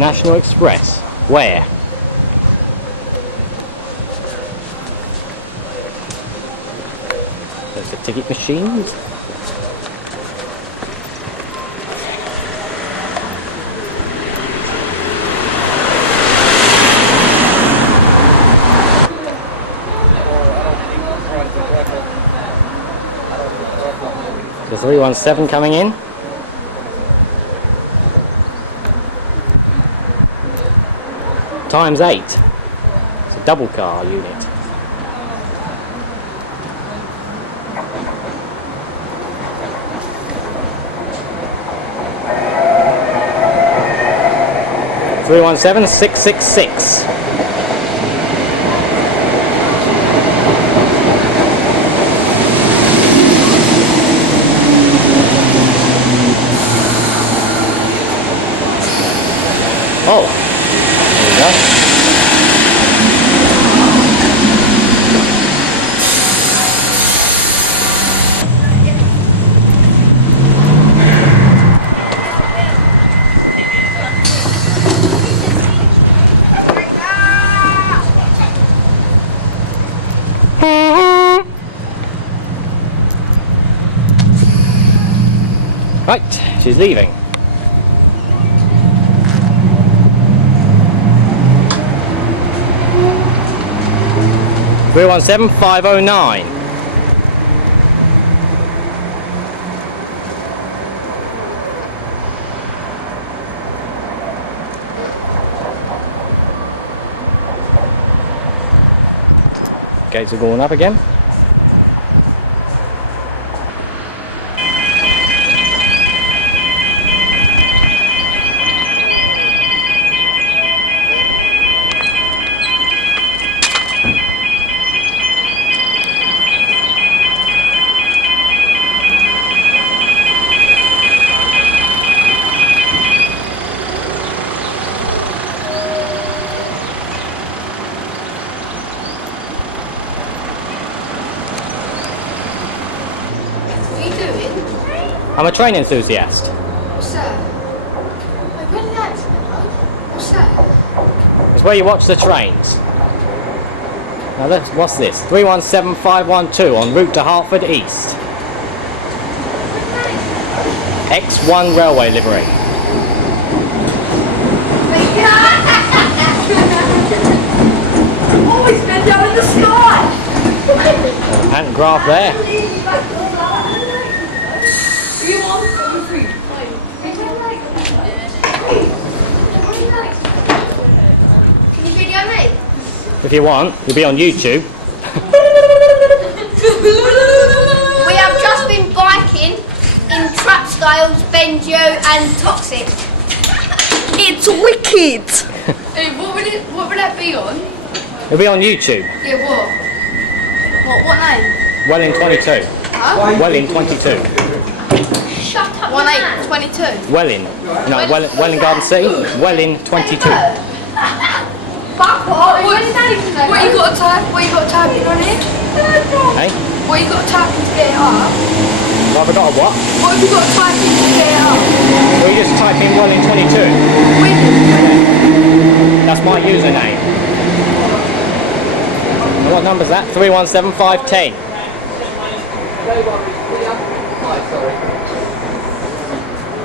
National Express. Ware. There's the ticket machines. The 317 coming in. Times 8. It's a double car unit. Three 117 666. Oh, there we go. Right, she's leaving. Three 117 509. Gates are going up again. I'm a train enthusiast. What's that? Where did that come from? What's that? It's where you watch the trains. Now look, what's this? 317512 en route to Hertford East. X1 railway livery. Always been down in the sky! Pantograph there. Can you video me? If you want, you'll be on YouTube. We have just been biking in Trap Styles, Benjo and Toxic. It's wicked! Hey, what would that be on? It'll be on YouTube. Yeah, what name? Welling 22. Huh? Welling 22. Shut up, 1822. Welling. No, Welling Garden City. Welling 22. Fuck off! What you got to type? What you got to type in on it? Hey? What you got to type in to get it up? Well, I've got a what? What have you got to type in to get it up? Well, you just type in Welling 22. That's my username. And what number's that? 317510.